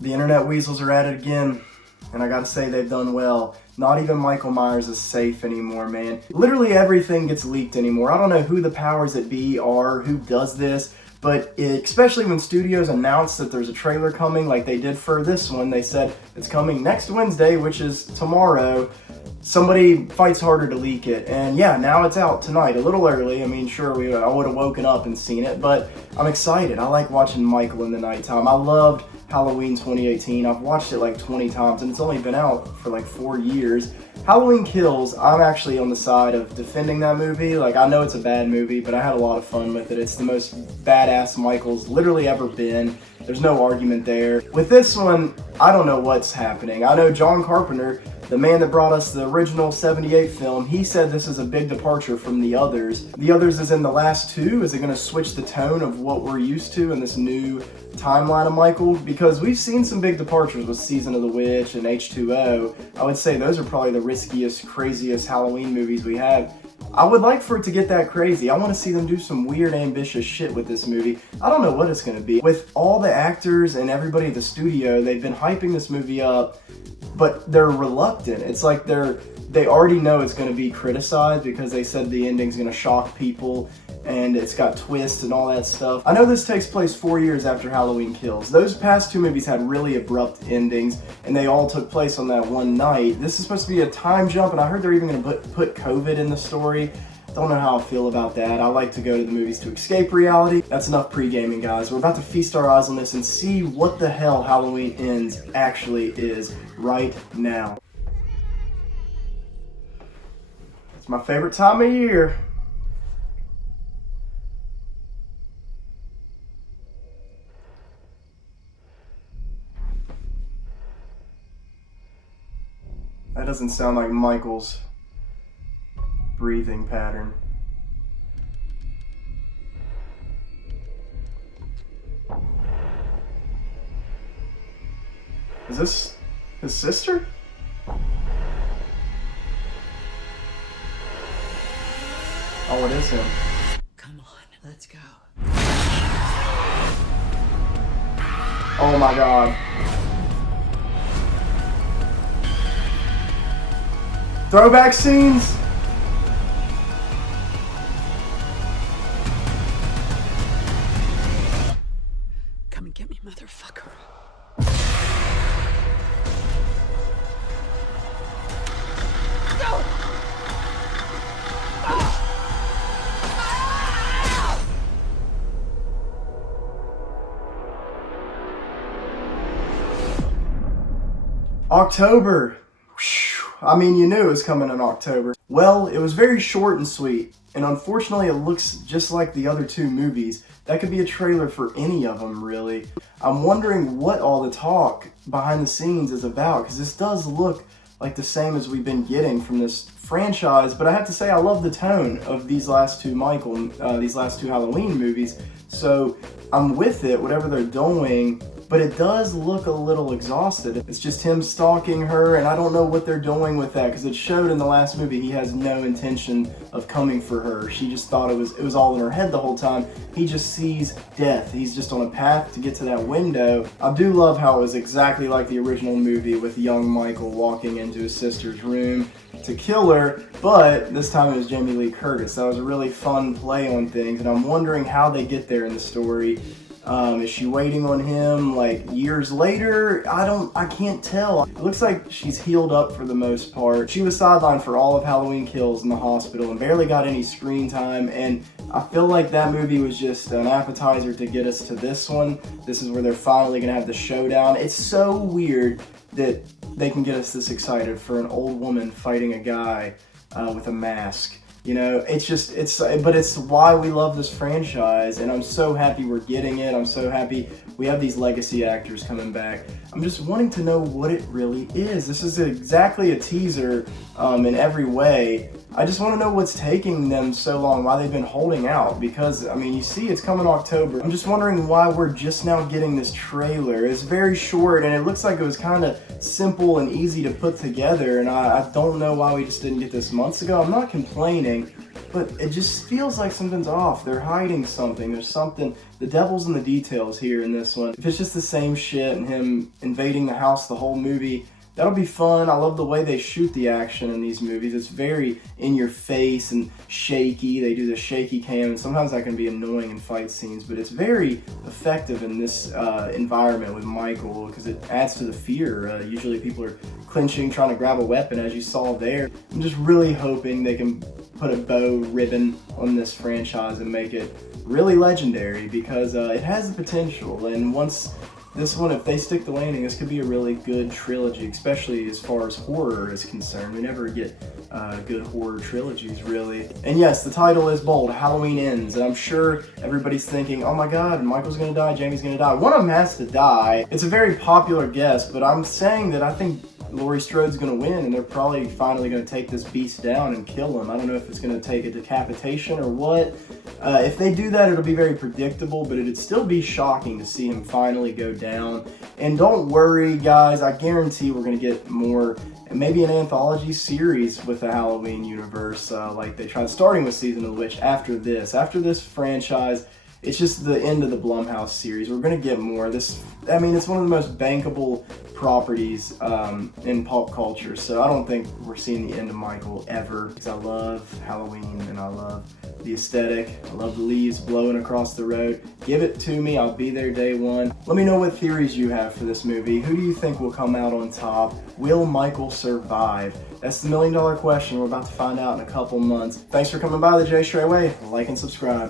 The internet weasels are at it again, and I gotta say they've done well. Not even Michael Myers is safe anymore, man. Literally everything gets leaked anymore. I don't know who the powers that be are, who does this, but especially when studios announce that there's a trailer coming, like they did for this one, they said it's coming next Wednesday, which is tomorrow. Somebody fights harder to leak it, and yeah, now it's out tonight, a little early. I mean, sure, I would have woken up and seen it, but I'm excited. I like watching Michael in the nighttime. I loved Halloween 2018. I've watched it like 20 times, and it's only been out for like 4 years. Halloween Kills, I'm actually on the side of defending that movie. Like, I know it's a bad movie, but I had a lot of fun with it. It's the most badass Michael's literally ever been. There's no argument there. With this one, I don't know what's happening. I know John Carpenter, the man that brought us the original 78 film, he said this is a big departure from the others. The others is in the last two. Is it going to switch the tone of what we're used to in this new timeline of Michael? Because we've seen some big departures with Season of the Witch and H2O. I would say those are probably the riskiest, craziest Halloween movies we have. I would like for it to get that crazy. I want to see them do some weird, ambitious shit with this movie. I don't know what it's going to be. With all the actors and everybody at the studio, they've been hyping this movie up, but they're reluctant. It's like they already know it's going to be criticized because they said the ending's going to shock people and it's got twists and all that stuff. I know this takes place 4 years after Halloween Kills. Those past two movies had really abrupt endings and they all took place on that one night. This is supposed to be a time jump, and I heard they're even going to put COVID in the story. Don't know how I feel about that. I like to go to the movies to escape reality. That's enough pre-gaming, guys. We're about to feast our eyes on this and see what the hell Halloween Ends actually is right now. It's my favorite time of year. That doesn't sound like Michael's breathing pattern. Is this his sister? Oh, it is him. Come on, let's go. Oh my god. Throwback scenes? Come and get me, motherfucker. October. I mean, you knew it was coming in October. Well, it was very short and sweet, and unfortunately it looks just like the other two movies. That could be a trailer for any of them, really. I'm wondering what all the talk behind the scenes is about, because this does look like the same as we've been getting from this franchise, but I have to say I love the tone of these last two these last two Halloween movies, so I'm with it, whatever they're doing. But it does look a little exhausted. It's just him stalking her, and I don't know what they're doing with that, because it showed in the last movie he has no intention of coming for her. She just thought it was all in her head the whole time. He just sees death. He's just on a path to get to that window. I do love how it was exactly like the original movie with young Michael walking into his sister's room to kill her, but this time it was Jamie Lee Curtis. That was a really fun play on things, and I'm wondering how they get there in the story. Is she waiting on him like years later? I can't tell. It looks like she's healed up for the most part. She was sidelined for all of Halloween Kills in the hospital and barely got any screen time, and I feel like that movie was just an appetizer to get us to this one. This is where they're finally gonna have the showdown. It's so weird that they can get us this excited for an old woman fighting a guy with a mask. You know, but it's why we love this franchise, and I'm so happy we're getting it. I'm so happy we have these legacy actors coming back. I'm just wanting to know what it really is. This is exactly a teaser in every way. I just want to know what's taking them so long, why they've been holding out, because, I mean, you see it's coming October. I'm just wondering why we're just now getting this trailer. It's very short, and it looks like it was kind of simple and easy to put together, and I don't know why we just didn't get this months ago. I'm not complaining, but it just feels like something's off. They're hiding something. There's something. The devil's in the details here in this one. If it's just the same shit and him invading the house the whole movie, that'll be fun. I love the way they shoot the action in these movies. It's very in your face and shaky. They do the shaky cam, and sometimes that can be annoying in fight scenes, but it's very effective in this environment with Michael because it adds to the fear. Usually people are clinching, trying to grab a weapon, as you saw there. I'm just really hoping they can put a bow ribbon on this franchise and make it really legendary because it has the potential. And once this one, if they stick the landing, this could be a really good trilogy, especially as far as horror is concerned. We never get good horror trilogies, really. And yes, the title is bold, Halloween Ends. And I'm sure everybody's thinking, oh my god, Michael's gonna die, Jamie's gonna die. One of them has to die. It's a very popular guess, but I'm saying that I think Laurie Strode's gonna win, and they're probably finally gonna take this beast down and kill him. I don't know if it's gonna take a decapitation or what. If they do that, it'll be very predictable, but it'd still be shocking to see him finally go down. And don't worry, guys, I guarantee we're gonna get more, maybe an anthology series with the Halloween universe, like they tried, starting with Season of the Witch. After this franchise, it's just the end of the Blumhouse series. We're gonna get more. This, I mean, it's one of the most bankable properties in pop culture, so I don't think we're seeing the end of Michael ever, because I love Halloween and I love the aesthetic. I love the leaves blowing across the road. Give it to me, I'll be there day one. Let me know what theories you have for this movie. Who do you think will come out on top? Will Michael survive? That's the $1 million question. We're about to find out in a couple months. Thanks for coming by the J Stray Way. Like and subscribe.